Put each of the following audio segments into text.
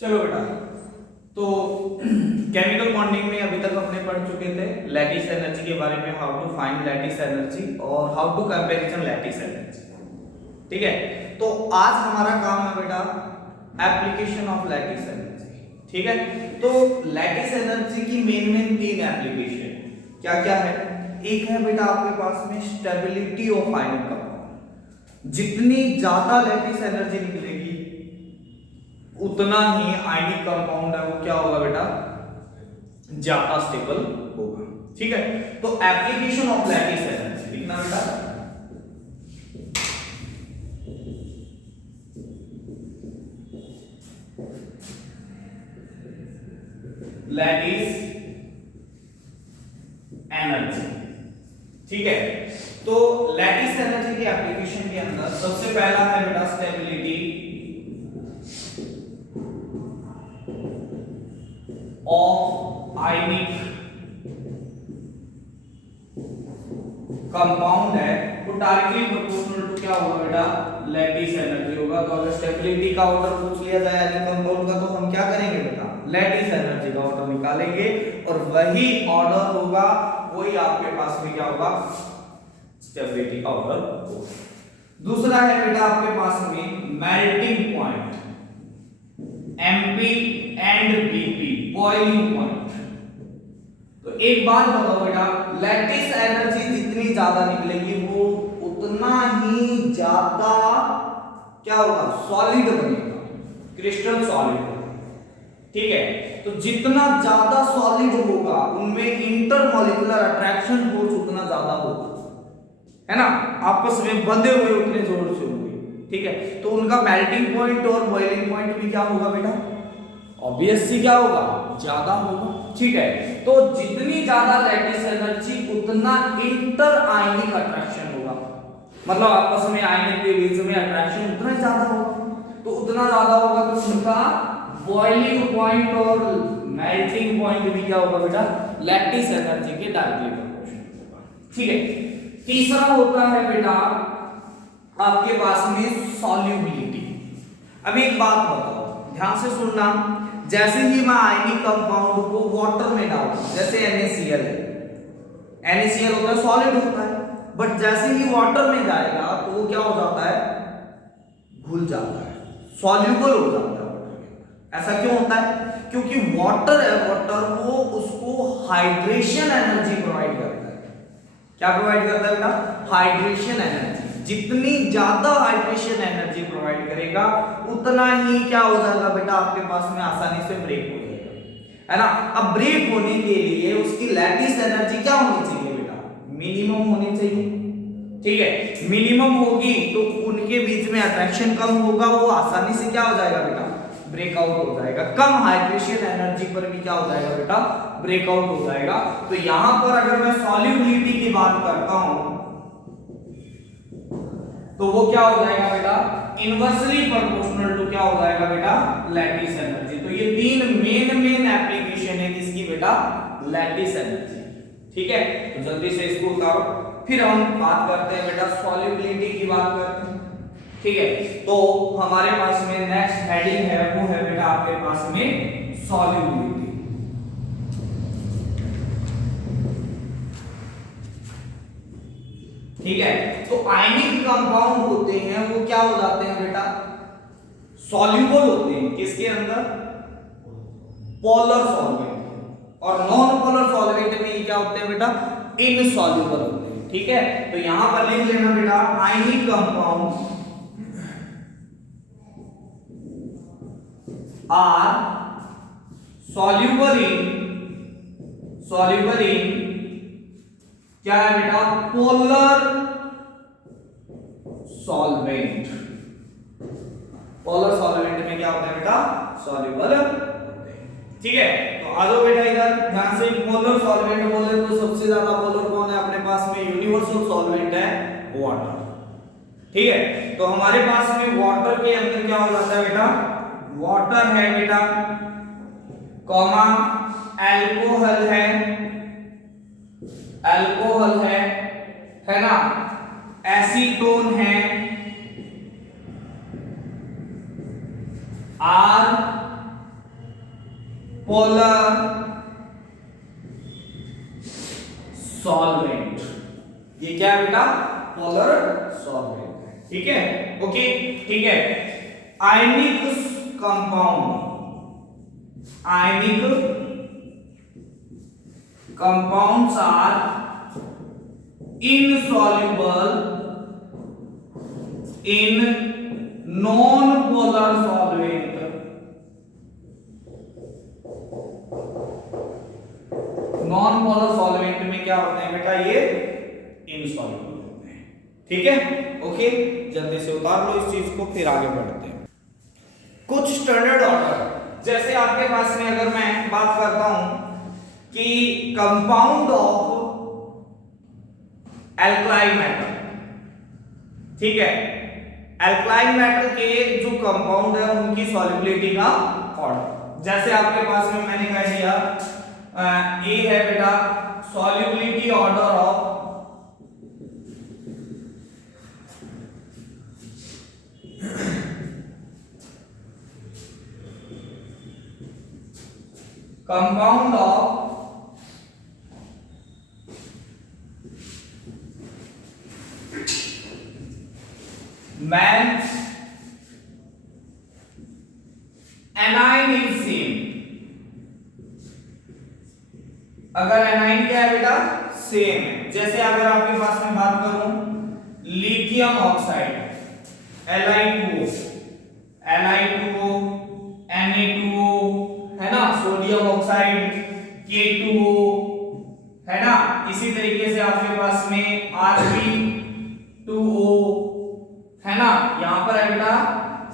चलो बेटा, तो केमिकल बॉन्डिंग में अभी तक हमने पढ़ चुके थे लैटिस एनर्जी के बारे में, how to find lattice energy और how to comparison lattice energy. ठीक है, तो आज हमारा काम है बेटा एप्लीकेशन ऑफ लैटिस एनर्जी। ठीक है, तो लैटिस एनर्जी की मेन तीन एप्लीकेशन क्या क्या है। एक है बेटा आपके पास में स्टेबिलिटी ऑफ आयनिक कंपाउंड, जितनी ज्यादा लैटिस एनर्जी निकलेगी उतना ही आयनिक कंपाउंड है वो क्या होगा बेटा, ज्यादा स्टेबल होगा। ठीक है, तो एप्लीकेशन ऑफ लैटिस एनर्जी लिखना बेटा, लैटिस एनर्जी। ठीक है, तो लैटिस एनर्जी की एप्लीकेशन के अंदर सबसे पहला है बेटा स्टेबिलिटी ऑफ आयनिक कंपाउंड है वो डायरेक्टली प्रोपोर्शनल टू क्या होगा बेटा, लैटिस एनर्जी होगा। तो अगर स्टेबिलिटी का ऑर्डर पूछ लिया जाए आयनिक कंपाउंड का तो हम क्या करेंगे बेटा, लैटिस एनर्जी का ऑर्डर निकालेंगे और वही ऑर्डर होगा, वही आपके पास में क्या होगा, स्टेबिलिटी का ऑर्डर होगा। दूसरा है बेटा आपके पास में melting point, MP and BP, boiling point. तो एक बात बताओ बेटा, लैटिस एनर्जी जितनी ज्यादा निकलेगी वो उतना ही ज्यादा क्या होगा, सॉलिड बनेगा, क्रिस्टल सॉलिड होगा। ठीक है, तो जितना ज्यादा सॉलिड होगा उनमें इंटरमॉलिक्यूलर अट्रैक्शन फोर्स उतना ज्यादा होगा, है ना, आपस में बंधे हुए उतने जोर से होंगे। ठीक है, तो उनका मेल्टिंग पॉइंट और बॉइलिंग पॉइंट भी क्या होगा बेटा, ऑब्वियसली क्या होगा, ज्यादा होगा। ठीक है, तो जितनी ज्यादा लैटिस एनर्जी उतना इंटर आयनिक अट्रैक्शन होगा, मतलब आपस में आयनिक के बीच में अट्रैक्शन उतना ज्यादा होगा। तो उतना ज्यादा होगा तो उनका बॉइलिंग पॉइंट और मेल्टिंग पॉइंट भी क्या होगा बेटा, लैटिस एनर्जी के डायरेक्टली प्रोपोर्शनल होगा। ठीक है, तीसरा होता है बेटा आपके पास में सॉल्युबिलिटी। अब एक बात बताओ, ध्यान से सुनना, जैसे ही मैं आयनिक कंपाउंड को वाटर में डालूं, जैसे NaCl है, NaCl होता है सॉलिड होता है, बट जैसे ही वाटर में जाएगा तो वो क्या हो जाता है, घुल जाता है, सॉल्युबल हो जाता है वाटर के अंदर। ऐसा क्यों होता है, क्योंकि वाटर है, वाटर वो उसको हाइड्रेशन एनर्जी प्रोवाइड करता है। क्या प्रोवाइड करता है बेटा, हाइड्रेशन एनर्जी। जितनी ज्यादा हाइड्रेशन एनर्जी प्रोवाइड करेगा उतना ही क्या हो जाएगा बेटा, आपके पास में आसानी से ब्रेक हो जाएगा, है ना। अब ब्रेक होने के लिए उसकी लैटिस एनर्जी क्या होनी चाहिए बेटा, मिनिमम होनी चाहिए। ठीक है, मिनिमम होगी तो उनके बीच में अट्रैक्शन कम होगा, वो आसानी से क्या हो जाएगा बेटा, ब्रेकआउट हो जाएगा। कम हाइड्रेशन एनर्जी पर भी क्या हो जाएगा बेटा, ब्रेकआउट हो जाएगा। तो यहां पर अगर मैं सॉल्युबिलिटी की बात करता हूं तो वो क्या हो जाएगा बेटा, इनवर्सली प्रोपोर्शनल टू क्या हो जाएगा बेटा, लैटिस एनर्जी। तो ये तीन मेन एप्लीकेशन है किसकी बेटा, लैटिस एनर्जी। ठीक है, तो जल्दी से इसको उतारो, फिर हम बात करते हैं बेटा सॉल्युबिलिटी की बात करते हैं। ठीक है, तो हमारे पास में नेक्स्ट हेडिंग है वो है बेटा आपके पास में सॉल्युबिलिटी। ठीक है, तो आयनिक कंपाउंड होते हैं वो क्या हो जाते हैं बेटा, सॉल्युबल होते हैं किसके अंदर, पोलर सॉल्वेंट, और नॉन पोलर सॉल्वेंट में ये क्या होते हैं बेटा, इनसॉल्युबल होते हैं। ठीक है, तो यहां पर लिख लेना बेटा, ionic compound are soluble in क्या है बेटा, पोलर सॉल्वेंट। पोलर सॉल्वेंट में क्या होता है बेटा, सॉल्युबल होते हैं। ठीक है, तो आ जाओ बेटा इधर, ध्यान से, पोलर सॉल्वेंट बोले तो सबसे ज्यादा पोलर कौन है अपने पास में, यूनिवर्सल सॉल्वेंट है वाटर। ठीक है, तो हमारे पास में वाटर के अंदर क्या हो जाता है बेटा, वाटर है बेटा, कॉमा अल्कोहल है ना, एसीटोन है, 'R' पोलर सॉल्वेंट। ये क्या है बेटा? Polar solvent. ठीक है, ओके, ठीक है। Ionic compound, ionic compounds are insoluble in non-polar solvent, non-polar solvent में क्या होते हैं बेटा? ये insoluble होते हैं। ठीक है, ओके, जल्दी से उतार लो इस चीज को, फिर आगे बढ़ते हैं। कुछ स्टैंडर्ड ऑर्डर, जैसे आपके पास में अगर मैं बात करता हूं कि कंपाउंड ऑफ एल्कलाइन मेटल, ठीक है, एल्कलाइन मेटल के जो कंपाउंड है उनकी सॉल्युबिलिटी का ऑर्डर, जैसे आपके पास में मैंने कह दिया ए है बेटा solubility order of compound of man A9 is same. अगर एनाइन क्या है बेटा? सेम है। जैसे अगर आपके पास में बात करूं lithium oxide Li2O, Li2O, Na2O है ना, सोडियम ऑक्साइड K2O है ना, इसी तरीके से आपके पास में Rb2O है ना, यहां पर है बेटा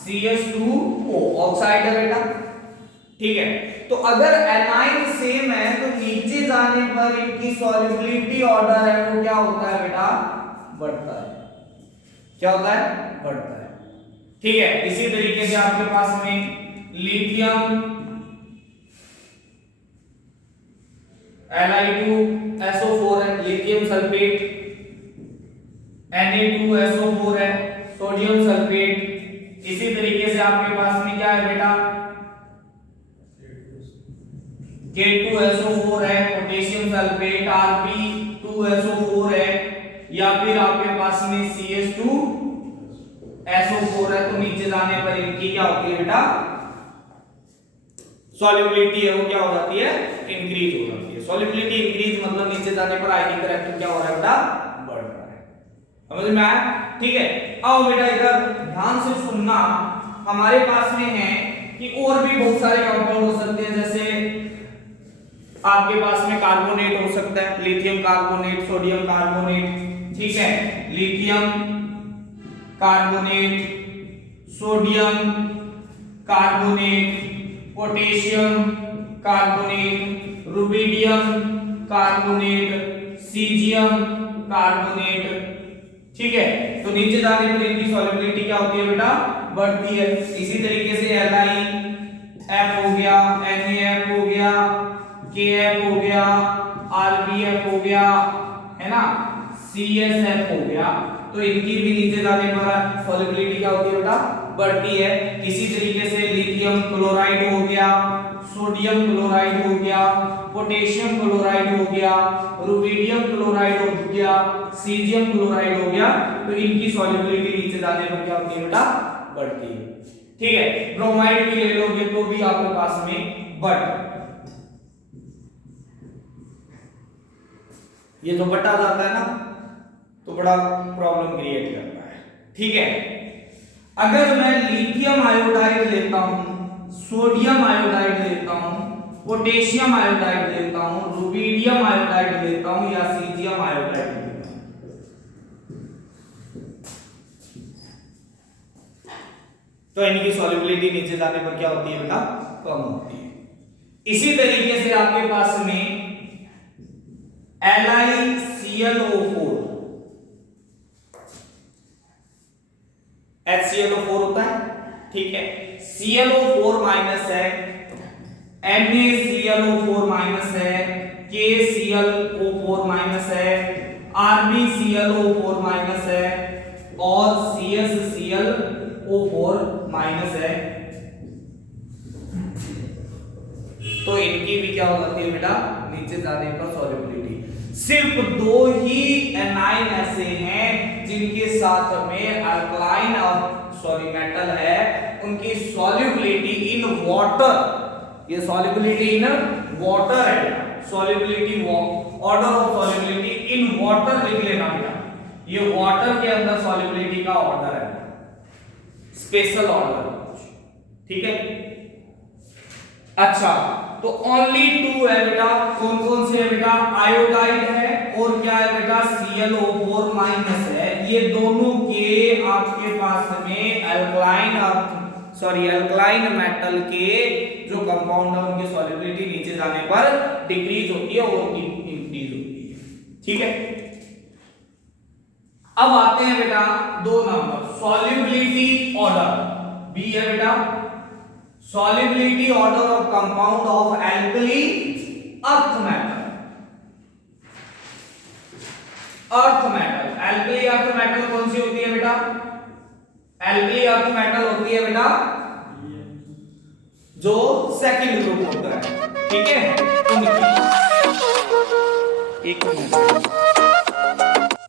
CH2O ऑक्साइड है बेटा। ठीक है, तो अगर एनाइन सेम है तो नीचे जाने पर इनकी सॉल्युबिलिटी ऑर्डर है वो क्या होता है बेटा? बढ़ता है। क्या होता है? बढ़ता है। ठीक है, इसी तरीके से आपके पास में लिथियम Li2SO4 है, लिथियम सल्फेट Na2SO4 है, सोडियम सल्फेट। इसी तरीके से आपके पास में क्या है बेटा? K2SO4 है, पोटेशियम सल्फेट Rb2SO4 है, या फिर आपके पास में CH2SO4 है। तो नीचे जाने पर इनकी क्या होती है बेटा? सॉल्युबिलिटी है वो क्या हो जाती है? इंक्रीज हो जाती है। सॉल्युबिलिटी इंक्रीज मतलब नीचे जाने पर आयनिक करेक्टर क्या हो रहा है बेटा? बढ़ रहा है। समझ में आया? ठीक है, आओ बेटा इधर ध्यान से सुनना। हमारे पास में है कि और भी बहुत सारे कंपाउंड हो सकते हैं, जैसे आपके पास में कार्बोनेट हो सकता है, लिथियम कार्बोनेट, सोडियम कार्बोनेट। ठीक है, lithium carbonate, sodium carbonate, potassium carbonate, rubidium carbonate, caesium carbonate. ठीक है, तो नीचे जाने पर इनकी सॉल्युबिलिटी क्या होती है बेटा? बढ़ती है। इसी तरीके से LiF हो गया, NaF हो गया, KF हो गया, RbF हो गया है ना, CSF हो गया। तो इनकी भी नीचे जाने पर सॉल्युबिलिटी क्या होती है बेटा? बढ़ती है। इसी तरीके से लिथियम क्लोराइड हो गया, सोडियम क्लोराइड हो गया, पोटेशियम क्लोराइड हो गया, रुबिडियम क्लोराइड हो गया, सीजियम क्लोराइड हो गया। तो इनकी सॉल्युबिलिटी नीचे जाने पर क्या होती है बेटा? बढ़ती है। ठीक है, ब्रोमाइड भी ले लोगे तो भी आपके पास में बट ये तो बटा जाता है ना, तो बड़ा प्रॉब्लम क्रिएट करता है। ठीक है, अगर मैं लिथियम आयोडाइड लेता हूं, सोडियम आयोडाइड लेता हूं, पोटेशियम आयोडाइड लेता हूं, रुबिडियम आयोडाइड लेता हूं या सीजियम आयोडाइड लेता हूं, तो इनकी सॉल्युबिलिटी नीचे जाने पर क्या होती है बेटा? कम होती है। इसी तरीके से आपके पास में LiClO4 HClO4 होता है। ठीक है, ClO4 माइनस है, NaClO4 माइनस है, KClO4 माइनस है, RbClO4 माइनस है और CsClO4 माइनस है। तो इनकी भी क्या हो जाती है बेटा, नीचे जाने पर सॉल्युबिलिटी। सिर्फ 2 ही एनाइन ऐसे हैं जिनके साथ में अल्कलाइन और मेटल है, उनकी सॉल्युबिलिटी इन वाटर, ये सॉल्युबिलिटी इन वाटर है, solubility order of solubility in water लिख लेना बेटा, ये वाटर के अंदर सॉल्युबिलिटी का ऑर्डर है, स्पेशल ऑर्डर, ठीक है। अच्छा, तो ओनली 2 है बेटा, कौन कौन से है बेटा, आयोडाइड है और क्या है बेटा, ClO4- है। ये दोनों के आपके पास में अल्कलाइन मेटल के जो कंपाउंड है उनकी सॉल्युबिलिटी नीचे जाने पर डिक्रीज होती है और इंक्रीज होती है, ठीक है। अब आते हैं बेटा 2 नंबर, सॉल्युबिलिटी ऑर्डर, बी है बेटा, solubility order of compound of alkali earth metal, alkali earth metal कौन सी होती है बेटा, alkali earth metal होती है बेटा जो सेकंड ग्रुप होता है, ठीक है। एक मिनट